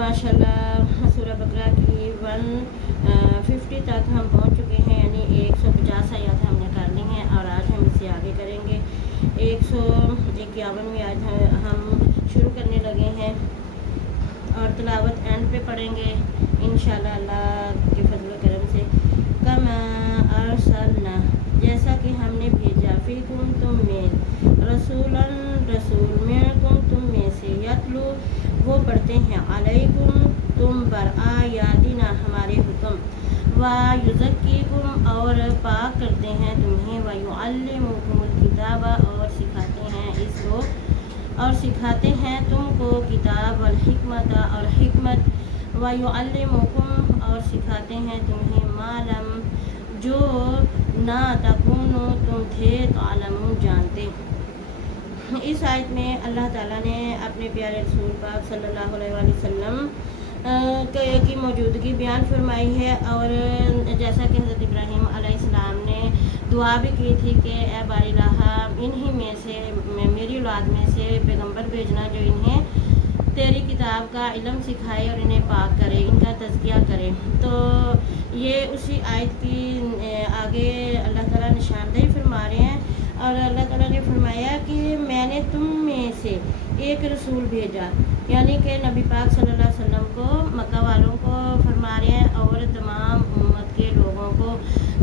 माशाल्लाह सूरह बकरा की 150 तक हम पहुंच चुके हैं, यानी 150 आयत हमने कर ली हैं और आज हम इससे आगे करेंगे। 151वीं आयत हम शुरू करने लगे हैं और तिलावत एंड पे पढ़ेंगे इंशाअल्लाह अल्लाह के फजल करम से। कमा अरसलना, जैसा कि हमने भेजा, फीकुम तुम में, रसूलन रसूल, मिनकुम तुम में से, यतलू वो पढ़ते हैं, अलैकुम तुम पर, आयातिना हमारे हुक्म, व युज़क्कीकुम और पाक करते हैं तुम्हें, व युअल्लिमुकुमुल किताबा और सिखाते हैं इसको और सिखाते हैं तुमको किताब, वल हिकमत और हिकमत, व युअल्लिमुकुम और सिखाते हैं तुम्हें, मालम जो ना तकुनु तुम थे, तालमू जानते। इस आयत में अल्लाह ताला ने अपने प्यारे रसूल पाक सल्लल्लाहु अलैहि वसल्लम की मौजूदगी बयान फरमाई है और जैसा कि हज़रत इब्राहीम अलैहिस्सलाम ने दुआ भी की थी कि ए बारी लाहा इन्हीं में से, मेरी औलाद में से पैगंबर भेजना जो इन्हें तेरी किताब का इल्म सिखाए और इन्हें पाक करे, इनका तज़किया करे। तो ये उसी आयत की आगे अल्लाह ताला निशानदेही फरमा रहे हैं और अल्लाह ताला ने फरमाया कि मैंने तुम में से एक रसूल भेजा, यानी कि नबी पाक सल्लल्लाहु अलैहि वसल्लम को, मक्का वालों को फरमा रहे हैं और तमाम उम्मत के लोगों को,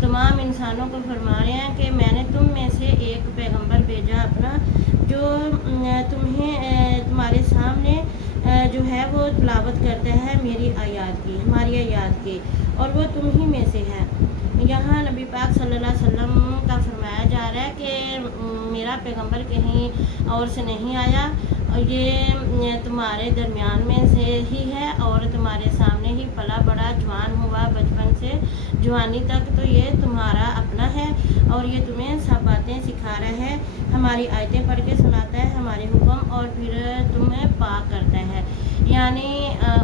तमाम इंसानों को फरमा रहे हैं कि मैंने तुम में से एक पैगंबर भेजा अपना, जो तुम्हें तुम्हारे सामने जो है वो तिलावत करता है मेरी आयत की, हमारी आयत की, और वो तुम ही में से है। यहाँ नबी पाक सल्लल्लाहु अलैहि वसल्लम का फरमाया जा रहा है कि मेरा पैगंबर कहीं और से नहीं आया, ये तुम्हारे दरमियान में से ही है और तुम्हारे सामने ही पला बड़ा, जवान हुआ बचपन से जवानी तक, तो ये तुम्हारा अपना है और ये तुम्हें सब बातें सिखा रहा है, हमारी आयतें पढ़ के सुनाता है, हमारे हुक्म, और फिर तुम्हें पाक करता है, यानी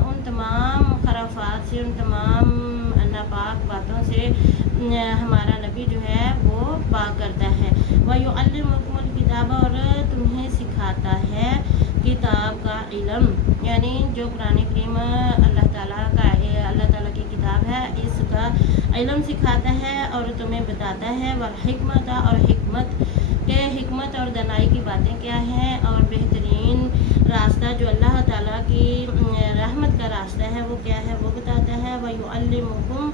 उन तमाम खराफात से, उन तमाम नापाक बातों से हमारा नबी जो है वो पाक करता है। व युअल्लिमुकुमुल किताब, और तुम्हें सिखाता है किताब का इल्म, यानी जो कुरान करीम अल्लाह ताला की किताब है, इसका इल्म सिखाता है और तुम्हें बताता है। वल हिकमत, और हिकमत के, हिकमत और दनाई की बातें क्या हैं और बेहतरीन रास्ता जो अल्लाह ताला की रहमत का रास्ता है वो क्या है वो बताता है। व युअल्लिमुकुम,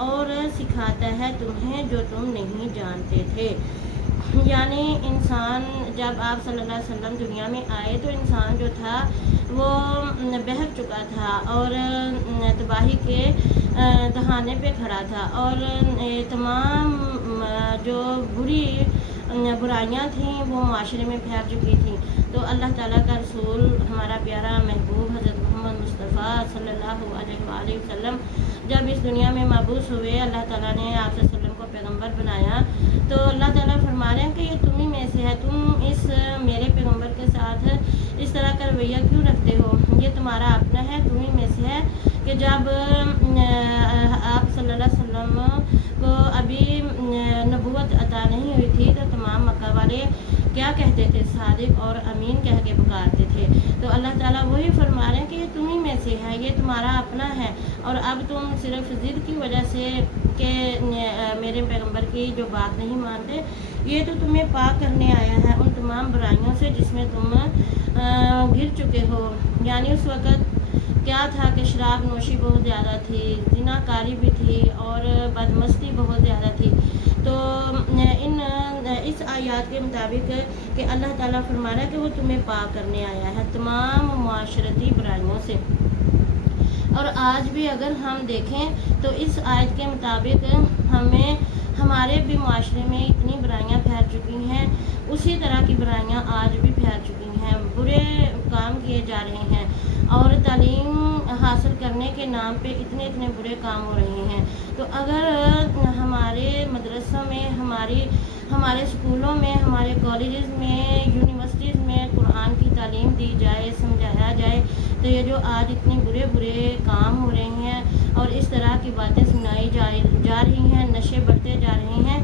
और सिखाता है तुम्हें जो तुम नहीं जानते थे, यानी इंसान जब आप सल्लल्लाहु अलैहि वसल्लम दुनिया में आए तो इंसान जो था वो बहक चुका था और तबाही के दहाने पे खड़ा था और तमाम जो बुराइयां थीं वो माशरे में फैल चुकी थी। तो अल्लाह ताला का रसूल, हमारा प्यारा महबूब हज़रत मोहम्मद मुस्तफ़ा सल्लल्लाहु अलैहि वसल्लम जब इस दुनिया में मबूस हुए, अल्लाह ताला ने आप वसल्लम को पैगंबर बनाया, तो अल्लाह ताला फरमा रहे हैं कि ये तुम्ही में से है, तुम इस मेरे पैगंबर के साथ इस तरह का रवैया क्यों रखते हो, ये तुम्हारा अपना है, तुम्ही में से है। कि जब आप सल्लल्लाहु अलैहि वसल्लम को अभी नबूवत अता नहीं हुई थी तो तमाम मक्का वाले क्या कहते थे, सादिक और अमीन कह के पुकारते थे। तो अल्लाह ताला वही फरमा रहे हैं कि ये तुम्ही में से है, ये तुम्हारा अपना है, और अब तुम सिर्फ ज़िद की वजह से कि मेरे पैगंबर की जो बात नहीं मानते, ये तो तुम्हें पाक करने आया है उन तमाम बुराइयों से जिसमें तुम गिर चुके हो। यानी उस वक़्त क्या था कि शराब नोशी बहुत ज़्यादा थी, ज़िनाकारी भी थी और बदमस्ती बहुत ज़्यादा थी। तो इस आयत के मुताबिक कि अल्लाह ताला फरमा रहा है कि वो तुम्हें पाक करने आया है तमाम माशरती बुराइयों से। और आज भी अगर हम देखें तो इस आयत के मुताबिक हमारे भी माशरे में इतनी बुराइयां फैल चुकी हैं, उसी तरह की बुराइयां आज भी फैल चुकी हैं, बुरे काम किए जा रहे हैं और तालीम हासिल करने के नाम पे इतने इतने बुरे काम हो रहे हैं। तो अगर हमारे मदरसों में, हमारे स्कूलों में, हमारे कॉलेजेस में, यूनिवर्सिटीज़ में कुरान की तालीम दी जाए, समझाया जाए, तो ये जो आज इतने बुरे बुरे काम हो रहे हैं और इस तरह की बातें सुनाई जा रही हैं, नशे बढ़ते जा रहे हैं,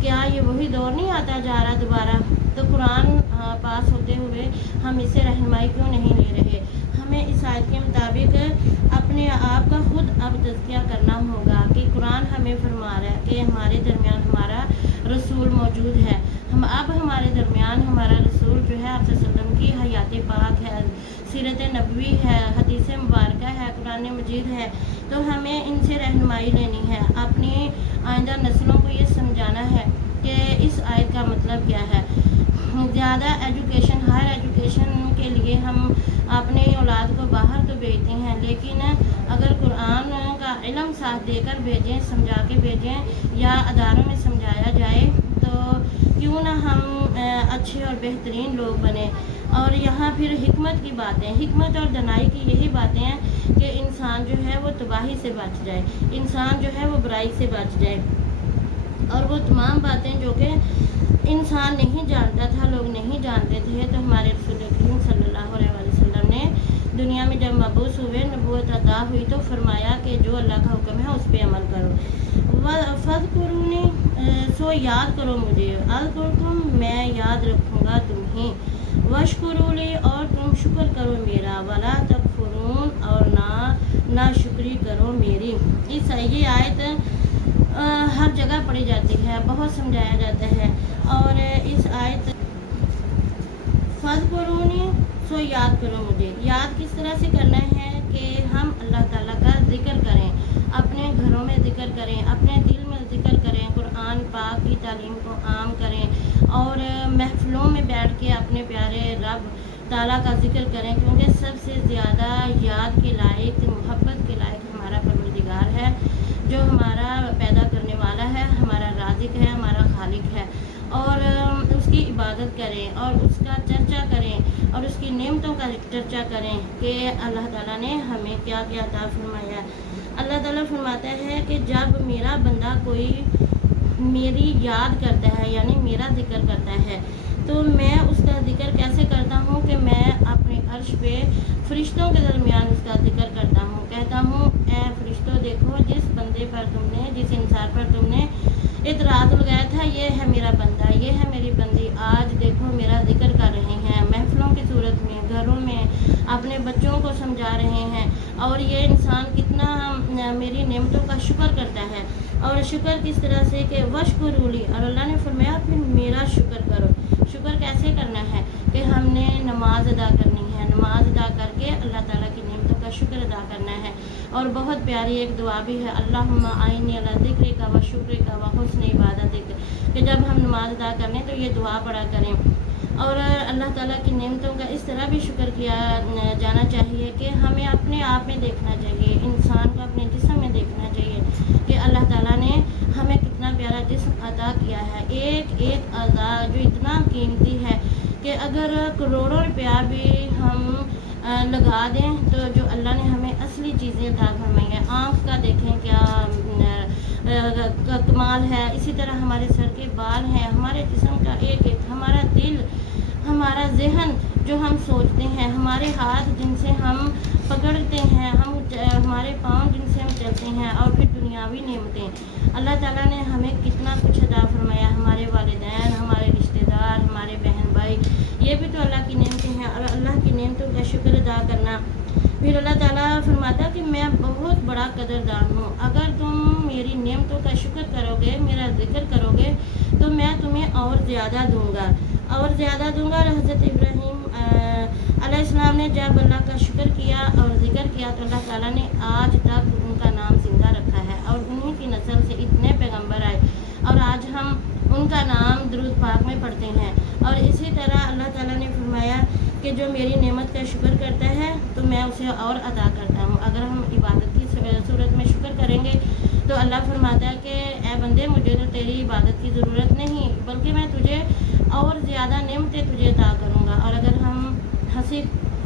क्या ये वही दौर नहीं आता जा रहा दोबारा? तो कुरान पास होते हुए हम इससे रहनुमाई क्यों नहीं ले रहे? हमें इस आयत के मुताबिक अपने आप का खुद अब तज़किया करना होगा कि कुरान हमें फरमा रहा है कि हमारे दरमियान हमारा रसूल मौजूद है। हम अब हमारे दरमियान हमारा रसूल जो है आप वसल्लम की हयात पाक है, सीरत नबवी है, हदीस मुबारक है, कुरान मजीद है। तो हमें इनसे रहनुमाई लेनी है, अपनी आइंदा नस्लों को ये समझाना है कि इस आयत का मतलब क्या है। ज़्यादा एजुकेशन, हायर एजुकेशन के लिए हम अपने औलाद को बाहर तो भेजते हैं, लेकिन अगर कुरान का इल्म साथ देकर भेजें, समझा के भेजें या अदारों में समझाया जाए तो क्यों ना हम अच्छे और बेहतरीन लोग बने। और यहाँ फिर हिकमत की बातें, हिकमत और दनाई की यही बातें हैं कि इंसान जो है वो तबाही से बच जाए, इंसान जो है वो बुराई से बच जाए। और वो तमाम बातें जो कि इंसान नहीं जानता था, लोग नहीं जानते थे, तो हमारे रसूल करीम सल्लल्लाहु अलैहि वसल्लम ने दुनिया में जब मबूस हुए, नबूवत अता हुई, तो फरमाया कि जो अल्लाह का हुक्म है उस पर अमल करो। फ़ज़्कुरूनी, सो याद करो मुझे, अज़्कुरकुम, मैं याद रखूँगा तुम्हें, वशकुरूली, और तुम शुक्र करो मेरा, वला तकफुरून, और ना शुक्री करो मेरी। ये आयत हर जगह पढ़ी जाती है, बहुत समझाया जाता है। और इस आयत फ़ज़्कुरूनी, सो याद करो मुझे, याद किस तरह से करना है कि हम अल्लाह ताला का ज़िक्र करें, अपने घरों में ज़िक्र करें, अपने दिल में ज़िक्र करें, कुरान पाक की तालीम को आम करें और महफ़िलों में बैठ के अपने प्यारे रब ताला का ज़िक्र करें, क्योंकि सबसे ज़्यादा याद के लायक, मोहब्बत के लायक हमारा परवरदिगार है, जो हमारा पैदा करने वाला है, हमारा राज़िक है, हमारा खालिक है। और उसकी इबादत करें और उसका चर्चा करें और उसकी नेमतों का चर्चा करें कि अल्लाह ताला ने हमें क्या क्या अता फरमाया। अल्लाह ताला फरमाता है कि जब मेरा बंदा कोई मेरी याद करता है, यानी मेरा ज़िक्र करता है, तो मैं उसका ज़िक्र कैसे करता हूँ कि मैं अपने अर्श पे फ़रिश्तों के दरमियान उसका ज़िक्र करता हूँ, कहता हूँ ऐ फ़रिश्तों, देखो जिस बंदे पर तुमने, जिस इंसान पर तुमने इतराज़ लगाया था, ये है मेरा बंदा, ये है मेरी बंदी, आज देखो मेरा ज़िक्र कर रहे हैं, महफ़िलों की सूरत में, घरों में अपने बच्चों को समझा रहे हैं। और ये इंसान कितना मेरी नेमतों का शुक्र करता है। और शुक्र किस तरह से कि वशकुरूली, और अल्लाह ने फरमाया फिर मेरा शुक्र करो। शुक्र कैसे करना है कि हमने नमाज अदा करनी है, नमाज अदा करके अल्लाह ताला की नेमतों का शुक्र अदा करना है। और बहुत प्यारी एक दुआ भी है, अल्लाहुम्मा आइनी अला ज़िक्रिका व शुक्रिका व हुस्न इबादतिक, कि जब हम नमाज अदा करें तो ये दुआ पढ़ा करें। और अल्लाह ताला की नेमतों का इस तरह भी शुक्र किया जाना चाहिए कि हमें अपने आप में देखना चाहिए, इंसान को अपने जिस्म में देखना चाहिए कि अल्लाह ताला ने हमें कितना प्यारा जिस्म अता किया है। एक एक अज़ा जो इतना कीमती है कि अगर करोड़ों रुपया भी हम लगा दें तो जो अल्लाह ने हमें असली चीज़ें अता फरमाई हैं। आँख का देखें क्या कमाल है, इसी तरह हमारे सर के बाल हैं, हमारे जिस्म का एक एक, हमारा दिल, हमारा जहन जो हम सोचते हैं, हमारे हाथ जिनसे हम पकड़ते हैं, हमारे पाँव जिनसे हम चलते हैं, और फिर दुनियावी नेमतें। अल्लाह ताला ने हमें कितना कुछ अता फरमाया, हमारे वालिदैन, हमारे रिश्तेदार, हमारे बहन भाई, ये भी तो अल्लाह की नेमतें हैं। और अल्लाह की नेमतों का शुक्र अदा करना। फिर अल्लाह ताला फरमाता कि मैं बहुत बड़ा कदरदान हूँ, अगर तुम मेरी नेमतों का शुक्र करोगे, मेरा ज़िक्र करोगे, तो मैं तुम्हें और ज़्यादा दूँगा, और ज़्यादा दूँगा। हज़रत इब्राहीम अलैहिस्सलाम ने जब अल्लाह का शुक्र किया और ज़िक्र किया तो अल्लाह ताला ने आज तक उनका नाम ज़िंदा रखा है, और उन्हीं की नस्ल से इतने पैगंबर आए, और आज हम उनका नाम दुरूद पाक में पढ़ते हैं। और इसी तरह अल्लाह ताला ने फरमाया कि जो मेरी नेमत का शुक्र करता है तो मैं उसे और अदा करता हूँ। अगर हम इबादत की सूरत में शुक्र करेंगे तो अल्लाह फरमाता है कि ए बंदे, मुझे तो तेरी इबादत की ज़रूरत नहीं, बल्कि मैं तुझे और ज़्यादा नेमतें तुझे अता करूँगा। और अगर हम हंसी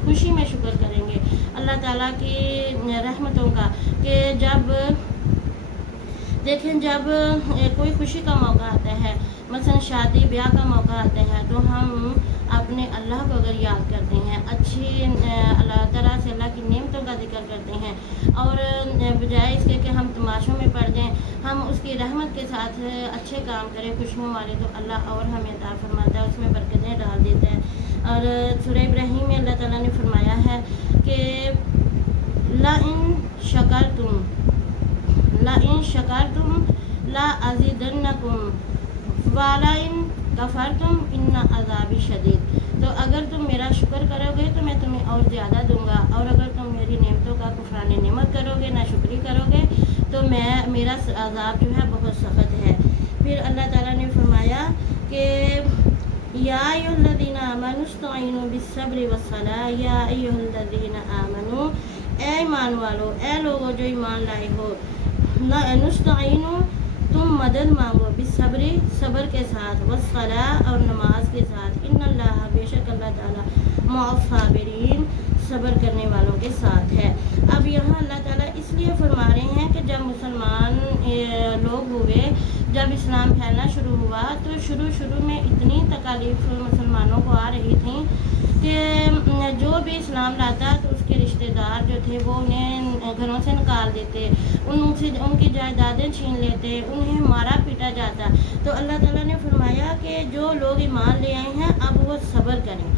खुशी में शुक्र करेंगे अल्लाह ताला की रहमतों का, कि जब देखें जब कोई खुशी का मौका आता है, मसलन शादी ब्याह का मौका आता है, तो हम अपने अल्लाह को अगर याद करते हैं, अच्छी अल्लाह तरह से अल्लाह की नेमतों का जिक्र करते हैं, और बजाय इसके कि हम तमाशों में पड़ जाएं, हम उसकी रहमत के साथ अच्छे काम करें खुशबू वाले, तो अल्लाह और हमें अता फरमाता है, उसमें बरकतें डाल देता है। اور سورہ ابراہیم میں اللہ تعالیٰ نے فرمایا ہے کہ لَإِن شَكَرْتُمْ لَأَزِيدَنَّكُمْ وَلَئِن كَفَرْتُمْ إِنَّ عَذَابِي شَدِيدٌ۔ تو اگر تم میرا شکر کرو گے تو میں تمہیں اور زیادہ دوں گا، اور اگر تم میری نعمتوں کا کفران نعمت کرو گے، ناشکری کرو گے، تو میرا عذاب جو ہے بہت سخت ہے۔ پھر اللہ تعالیٰ نے فرمایا کہ یا ایھا الذین آمنوا استعینوا بالصبر والصلاۃ، یا ایھا الذین آمنوا، اے ایمان والو، اے لوگو جو ایمان لائے ہو، نستعینوا، تم مدد مانگو، بالصبر، صبر کے ساتھ، والصلاۃ، اور نماز کے ساتھ، ان اللہ، بے شک اللہ تعالیٰ، مع الصابرین، صبر کرنے والوں کے ساتھ ہے۔ اب یہاں اللہ تعالیٰ اس لیے فرما رہے ہیں کہ جب مسلمان لوگ ہوئے، جب اسلام پھیلنا شروع ہوا تو شروع میں اتنی تکالیف مسلمانوں کو آ رہی تھیں کہ جو بھی اسلام لاتا تو اس کے رشتہ دار جو تھے وہ انہیں گھروں سے نکال دیتے، ان کی جائیدادیں چھین لیتے، انہیں مارا پیٹا جاتا۔ تو اللہ تعالیٰ نے فرمایا کہ جو لوگ ایمان لے آئے ہیں اب وہ صبر کریں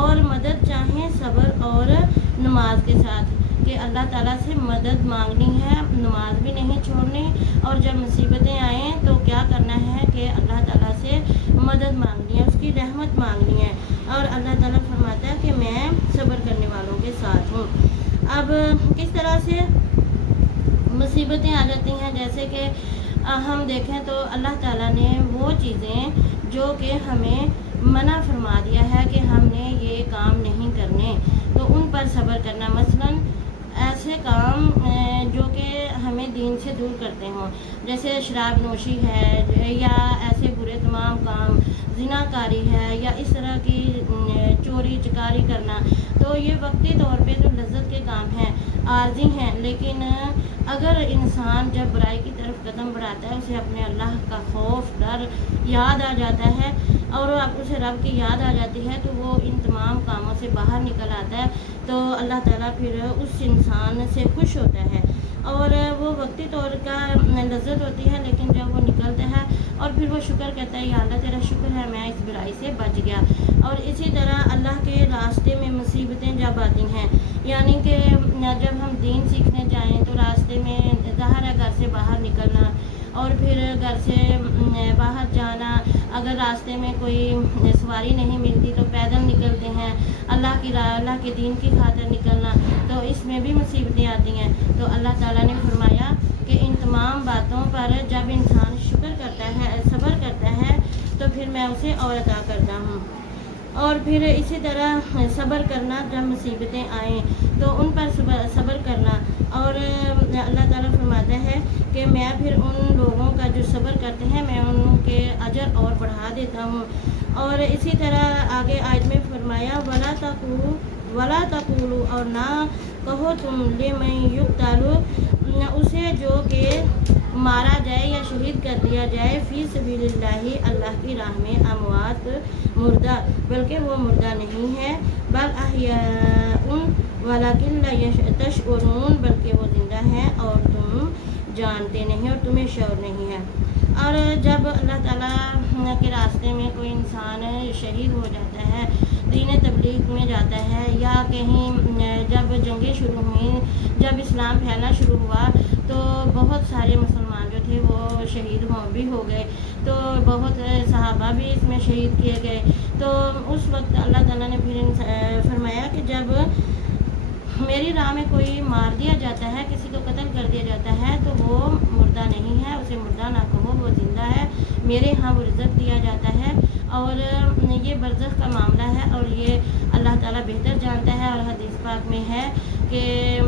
اور مدد چاہیں صبر اور نماز کے ساتھ، کہ اللہ تعالیٰ سے مدد مانگنی ہے، نماز بھی نہیں چھوڑنی، اور جب مصیبتیں آئیں تو کیا کرنا ہے کہ اللہ تعالیٰ سے مدد مانگنی ہے، اس کی رحمت مانگنی ہے، اور اللہ تعالیٰ فرماتا ہے کہ میں صبر کرنے والوں کے ساتھ ہوں۔ اب کس طرح سے مصیبتیں آ جاتی ہیں، جیسے کہ ہم دیکھیں تو اللہ تعالیٰ نے وہ چیزیں جو کہ ہمیں منع فرما دیا ہے کہ ہم نے یہ کام نہیں کرنے، تو ان پر صبر کرنا، مثلاً ایسے کام جو کہ ہمیں دین سے دور کرتے ہوں، جیسے شراب نوشی ہے، یا ایسے برے تمام کام، زنا کاری ہے، یا اس طرح کی چوری چکاری کرنا، تو یہ وقتی طور پہ تو لذت کے کام ہیں، عارضی ہیں، لیکن اگر انسان جب برائی کی طرف قدم بڑھاتا ہے، اسے اپنے اللہ کا خوف، ڈر یاد آ جاتا ہے، اور اسے رب کی یاد آ جاتی ہے، تو وہ ان تمام کاموں سے باہر نکل آتا ہے، تو اللہ تعالیٰ پھر اس انسان سے خوش ہوتا ہے، اور وہ وقتی طور کا لذت ہوتی ہے، لیکن جب وہ نکلتا ہے اور پھر وہ شکر کہتا ہے، یا اللہ تیرا شکر ہے میں اس برائی سے بچ گیا۔ اور اسی طرح اللہ کے راستے میں مصیبتیں جب آتی ہیں، یعنی کہ جب ہم دین سیکھنے جائیں تو راستے میں ظاہر ہے گھر سے باہر نکلنا، اور پھر گھر سے باہر جانا، اگر راستے میں کوئی سواری نہیں ملتی تو پیدل نکلتے ہیں، اللہ کی راہ، اللہ کے دین کی خاطر نکلنا، تو اس میں بھی مصیبتیں آتی ہیں۔ تو اللہ تعالیٰ نے فرمایا کہ ان تمام باتوں پر جب انسان شکر کرتا ہے، صبر کرتا ہے، تو پھر میں اسے اور عطا کرتا ہوں۔ اور پھر اسی طرح صبر کرنا، جب مصیبتیں آئیں تو ان پر صبر کرنا، اور اللہ تعالیٰ فرماتا ہے کہ میں پھر ان لوگوں کا جو صبر کرتے ہیں میں ان کے اجر اور بڑھا دیتا ہوں۔ اور اسی طرح آگے آیت میں فرمایا وَلَا تَقُولُوا، اور نہ کہو تم لِمَن یُقْتَلُ، اسے جو کہ مارا جائے یا شہید کر دیا جائے، فی سبیل اللہ، اللہ کی راہ میں، اموات، مردہ، بلکہ وہ مردہ نہیں ہے، بل احیاء ولکن لا تشعرون، بلکہ وہ زندہ ہے اور تم جانتے نہیں اور تمہیں شعور نہیں ہے۔ اور جب اللہ تعالیٰ کے راستے میں کوئی انسان شہید ہو جاتا ہے، دین تبلیغ میں جاتا ہے، یا کہیں جب جنگیں شروع ہوئیں، جب اسلام پھیلنا شروع ہوا تو بہت سارے مسلمان جو تھے وہ شہید بھی ہو گئے، تو بہت صحابہ بھی اس میں شہید کیے گئے۔ تو اس وقت اللہ تعالیٰ نے پھر فرمایا کہ جب میری راہ میں کوئی مار دیا جاتا ہے، کسی کو قتل کر دیا جاتا ہے، تو وہ مردہ نہیں ہے، اسے مردہ نہ کہو، وہ زندہ ہے، میرے ہاں وہ رزق دیا جاتا ہے، اور یہ برزخ کا معاملہ ہے، اور یہ اللہ تعالیٰ بہتر جانتا ہے۔ اور حدیث پاک میں ہے کہ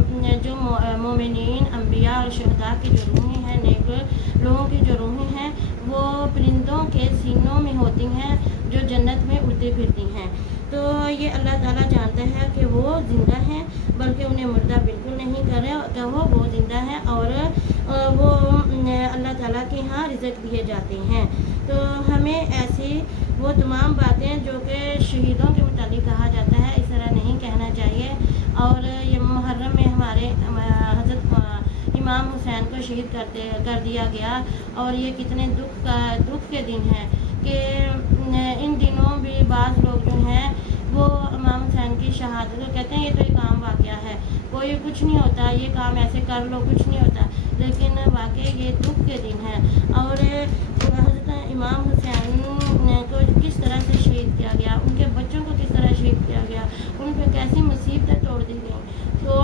جو مومنین، انبیاء اور شہداء کی جو روحیں ہیں، نیک لوگوں کی جو روحیں ہیں، وہ پرندوں کے سینوں میں ہوتی ہیں جو جنت میں اڑتی پھرتی ہیں۔ تو یہ اللہ تعالیٰ جانتا ہے کہ وہ زندہ ہیں، بلکہ انہیں مردہ بالکل نہیں کرے، کہو وہ زندہ ہے، اور وہ اللہ تعالیٰ کے ہاں رزق دیے جاتے ہیں۔ تو ہمیں ایسی وہ تمام باتیں جو کہ شہیدوں کے متعلق کہا جاتا ہے، اس طرح نہیں کہنا چاہیے۔ اور یہ محرم میں ہمارے حضرت امام حسین کو شہید کر دیا گیا، اور یہ کتنے دکھ کے دن ہیں کہ ان دنوں بھی بعض لوگ جو ہیں وہ की शहादत को कहते हैं ये तो एक आम वाक़या है, कोई कुछ नहीं होता, ये काम ऐसे कर लो कुछ नहीं होता, लेकिन वाकई ये दुख के दिन है। और हज़रत इमाम हुसैन को किस तरह से शहीद किया गया, उनके बच्चों को किस तरह शहीद किया गया, उन पर कैसी मुसीबतें तोड़ दी गई। तो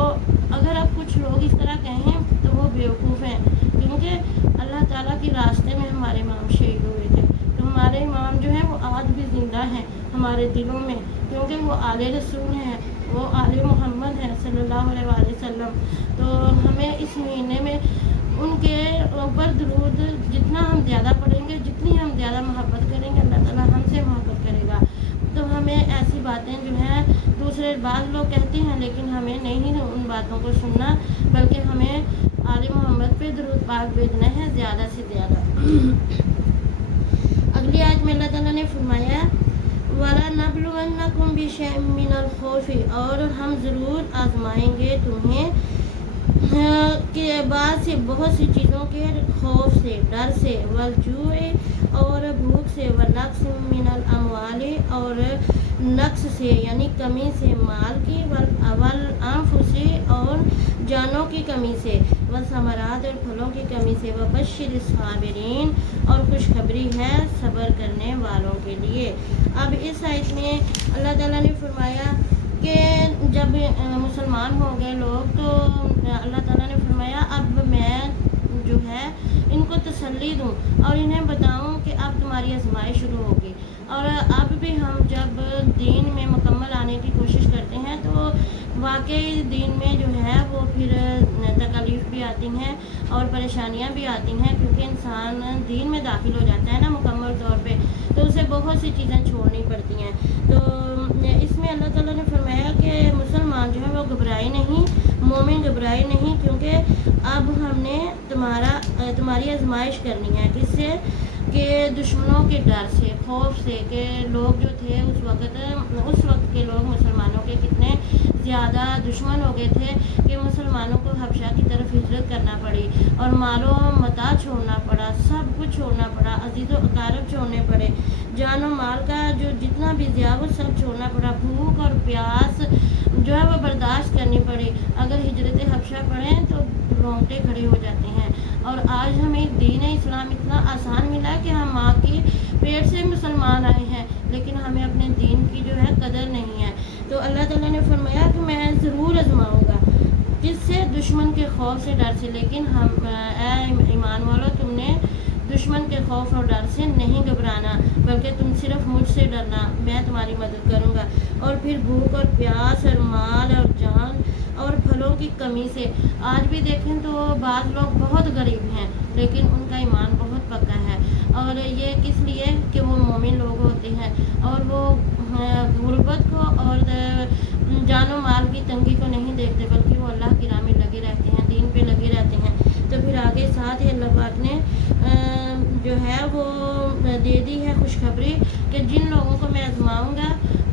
अगर अब कुछ लोग इस तरह कहें तो वो बेवकूफ़ हैं, क्योंकि अल्लाह ताला के रास्ते में हमारे इमाम शहीद हुए थे। तो हमारे इमाम जो हैं वो आज भी ज़िंदा हैं हमारे दिलों में, क्योंकि वो आले रसूल हैं, वो आले मोहम्मद हैं सल्लल्लाहु अलैहि वसल्लम। तो हमें इस महीने में उनके ऊपर दरूद जितना हम ज़्यादा पढ़ेंगे, जितनी हम ज़्यादा मोहब्बत करेंगे, अल्लाह ताला हमसे मोहब्बत करेगा। तो हमें ऐसी बातें जो हैं दूसरे बाद लोग कहते हैं, लेकिन हमें नहीं उन बातों को सुनना, बल्कि हमें आले मोहम्मद पे दरूद पाक भेजना है ज़्यादा से ज़्यादा। अगली आयत में अल्लाह ताला ने फरमाया वला नबलुवन्नकुम बिशैइन मिनल खौफि, और हम ज़रूर आजमाएंगे तुम्हें के बाद से बहुत सी चीज़ों के खौफ से, डर से, वलजुए और भूख से, वनक्स मिनल अमवाली और नक्स से यानी कमी से माल की, वल अनफुसी और जानों की कमी से, व समरात और फलों की कमी से, व बशिर साबिरीन और खुशखबरी है सब्र करने वालों के लिए। अब इस आयत में अल्लाह ताला ने फरमाया कि जब मुसलमान हो गए लोग तो अल्लाह ताला ने फरमाया अब मैं जो है इनको तसल्ली दूँ और इन्हें बताऊँ कि अब तुम्हारी आजमाइश शुरू होगी। और अब भी हम जब दीन में मुकम्मल आने की कोशिश करते हैं तो वाकई दीन में जो है वो फिर तकलीफ़ भी आती हैं और परेशानियां भी आती हैं, क्योंकि इंसान दीन में दाखिल हो जाता है ना मुकम्मल तौर पे, तो उसे बहुत सी चीज़ें छोड़नी पड़ती हैं। तो इसमें अल्लाह ताला ने फरमाया कि मुसलमान जो है वो घबराए नहीं, मोमिन घबराए नहीं, क्योंकि अब हमने तुम्हारी आजमाइश करनी है। किससे? कि दुश्मनों के डर से, खौफ से, कि लोग जो थे उस वक्त के लोग मुसलमानों के कितने ज़्यादा दुश्मन हो गए थे कि मुसलमानों को हबशा की तरफ हिजरत करना पड़ी और मालो मता छोड़ना पड़ा, सब कुछ छोड़ना पड़ा, अजीज़ व अकारब छोड़ने पड़े, जानो माल का जो जितना भी ज़िया वो सब छोड़ना पड़ा, भूख और प्यास जो है वो बर्दाश्त करनी पड़ी। अगर हिजरत हबशा पढ़ें तो रोंगटे खड़े हो जाते हैं। और आज हमें दीन इस्लाम इतना आसान मिला है कि हम माँ के पेट से मुसलमान आए हैं, लेकिन हमें अपने दीन की जो है कदर नहीं है। तो अल्लाह ताला ने फरमाया कि मैं ज़रूर आजमाऊँगा, किससे? दुश्मन के खौफ से, डर से। लेकिन हम ईमान वालों, तुमने दुश्मन के खौफ और डर से नहीं घबराना, बल्कि तुम सिर्फ मुझसे डरना, मैं तुम्हारी मदद करूँगा। और फिर भूख और प्यास और माल और जान और फलों की कमी से। आज भी देखें तो बाद लोग बहुत गरीब हैं, लेकिन उनका ईमान बहुत पक्का है, और ये किस लिए? कि वो मोमिन लोग होते हैं और वो गुर्बत को और जानो माल की तंगी को नहीं देखते, बल्कि वो अल्लाह की राह में लगे रहते हैं, दीन पे लगे रहते हैं। तो फिर आगे साथ ही अल्लाह पाक ने जो है वो दे दी है खुशखबरी कि जिन लोगों को मैं आजमाऊँगा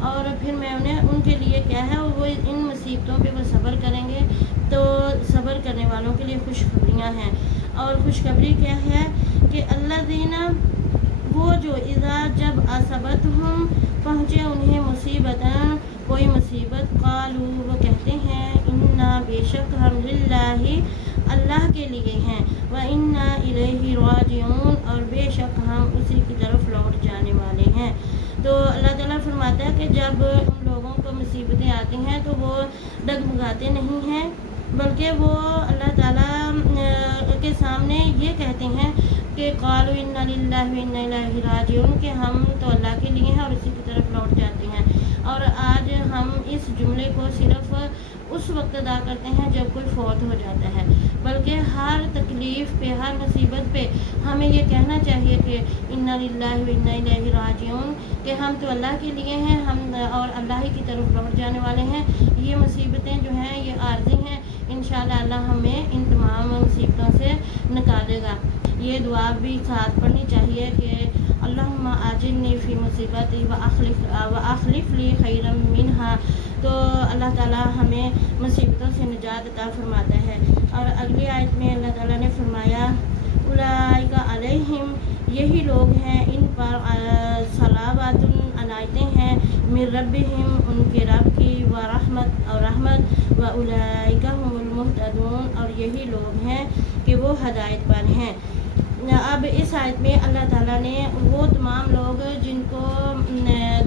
और फिर मैं उन्हें उनके लिए क्या है वो इन मुसीबतों पे वो सब्र करेंगे, तो सब्र करने वालों के लिए खुशखबरियाँ हैं। और खुशखबरी क्या है कि अल्लाह दीना वो जो इज़ा जब असबत हम पहुँचे उन्हें मुसीबतन कोई मुसीबत, कालू वो कहते हैं इन्ना बेशक हम लिल्लाही अल्लाह के लिए हैं, व इन्ना इलैहि राजिऊन और बेशक हम उसी की तरफ लौट जाने वाले हैं। तो अल्लाह ताला फरमाता है कि जब उन लोगों को मुसीबतें आती हैं तो वो डगमगाते नहीं हैं, बल्कि वो अल्लाह ताला के सामने ये कहते हैं कि क़ालू इन्ना लिल्लाहि व इन्ना इलैहि राजिऊन, कि हम तो अल्लाह के लिए हैं और उसी की तरफ लौट जाते हैं। और आज हम इस जुमले को सिर्फ उस वक्त अदा करते हैं जब कोई फौत हो जाता है, बल्कि हर तकलीफ़ पे, हर मुसीबत पे हमें ये कहना चाहिए कि इन्ना लिल्लाहि व इन्ना इलैहि राजिऊन, कि हम तो अल्लाह के लिए हैं, हम और अल्लाह ही की तरफ लौट जाने वाले हैं। ये मुसीबतें जो हैं ये आर्ज़ी हैं, इंशाअल्लाह अल्लाह हमें इन तमाम मुसीबतों से निकालेगा। ये दुआ भी साथ पढ़नी चाहिए कि अल्लाहुम्मा आजिलनी फ़ी मुसीबती व अखलिफ़ ली खैरम मिन्हा। तो अल्लाह ताला हमें मुसीबतों से निजात अता फरमाता है। और अगली आयत में अल्लाह ताला ने फरमाया उलाइका अलैहिम, यही लोग हैं इन पर सलावातुन अनायतें हैं, मिर रब्बिहिम उनके रब की, व रहमत व उलाइका हुमुल मुहतदून, और यही लोग हैं कि वो हदायत पर हैं। अब इस आयत में अल्लाह ताला ने वो तमाम लोग जिनको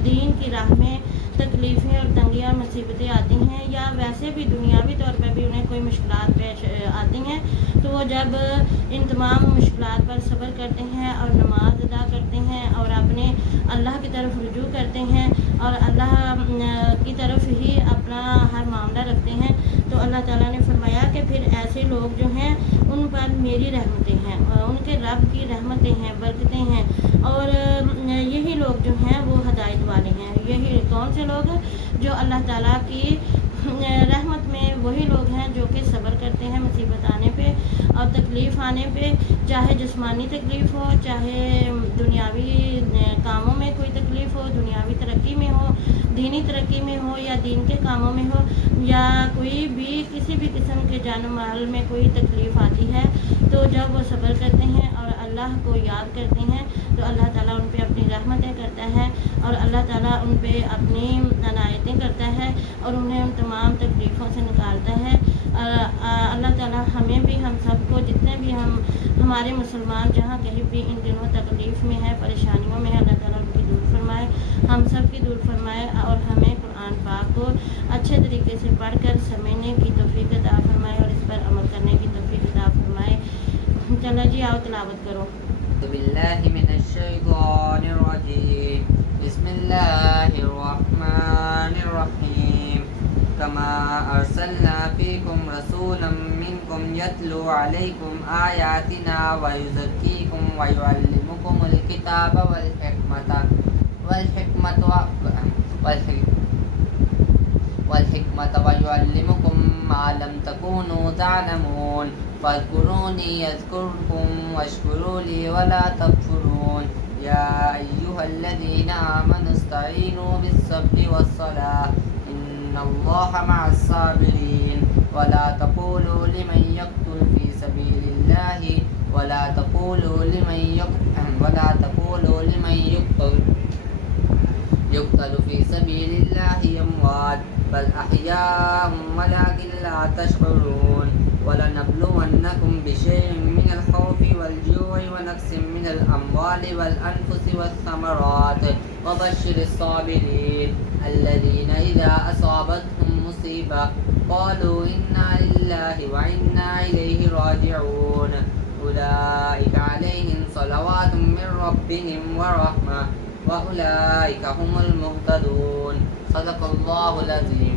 दीन की राह में तकलीफ़ें और तंगियाँ मुसीबतें आती हैं, या वैसे भी दुनियावी तौर पर भी उन्हें कोई मुश्किलात पेश आती हैं, तो वो जब इन तमाम मुश्किलात पर सब्र करते हैं और नमाज अदा करते हैं और अपने अल्लाह की तरफ रुजू करते हैं और अल्लाह की तरफ ही अपना हर मामला रखते हैं, तो अल्लाह ताला ने फरमाया कि फिर ऐसे लोग जो हैं उन पर मेरी रहमतें हैं, उनके रब की रहमतें हैं, बरकतें हैं, और यही लोग जो हैं वो हदायत वाले हैं। यही कौन से लोग? जो अल्लाह ताला की रहमत में वही लोग हैं जो कि सब्र करते हैं मुसीबत आने पे और तकलीफ़ आने पे, चाहे जिस्मानी तकलीफ़ हो, चाहे दुनियावी कामों में कोई तकलीफ़ हो, दुनियावी तरक्की में हो, दीनी तरक्की में हो, या दीन के कामों में हो, या कोई भी किसी भी किस्म के जान माल में कोई तकलीफ़ आती है, तो जब वो सब्र करते हैं और अल्लाह को याद करते हैं, तो अल्लाह ताला उन पे अपनी रहमतें करता है और अल्लाह ताला उन पे अपनी अनायतें करता है और उन्हें उन तमाम तकलीफ़ों से निकालता है। अल्लाह ताला हमें भी, हम सबको, जितने भी हमारे मुसलमान जहाँ कहीं भी इन दिनों तकलीफ़ में है, परेशानियों में है, अल्लाह ताला उनकी दूर फरमाए, हम सब की दूर फरमाए, और हमें कुरान पाक को अच्छे तरीके से पढ़कर समझने की तौफीक अता फरमाए और इस पर अमल करने की तौफीक अता फरमाए। चलो जी, आओ तिलावत करो। बिल्लाहि मिनश्शैतानिर्रजीम, बिस्मिल्लाहिर्रहमानिर्रहीम, कमा अर्सलना फीकुम रसूलन मिनकुम यतलू अलैकुम आयातिना व युज़क्कीकुम व युअल्लिमुकुमुल किताब वल हिकमत व युअल्लिमुकुम मा लम तकूनू तालमून फ़ज़्कुरूनी यज़्कुरकुम वश्कुरू ली वला तकफुरून, या अय्युहल्लज़ीना आमनू इस्तईनू बिस्सब्रि वस्सलाह इन्नल्लाहा मअस्साबिरीन, वला तक़ूलू लिमन यक़्तुलु फ़ी सबीलिल्लाहि वला तक़ूलू लिमन युक़्तलु फ़ी सबीलिल्लाहि अमवात बल अहयाउम वलाकिन ला तशऊरून, वलनब्लुवन्नकुम बिशैइन मिनल खौफि वल जूइ व नक्सिम मिनल अम्वालि वल अनफुसि वस्समरात वबश्शिरिस साबिरीन अल्लज़ीना इज़ा असाबतहुम मुसीबह क़ालू इन्ना लिल्लाहि व इन्ना इलैहि राजिऊन, उलाइका अलैहिम सलवातुम मिर रब्बिहिम व रहमह व उलाइका हुमुल मुहतदून। सदक़ल्लाहुल अज़ीम।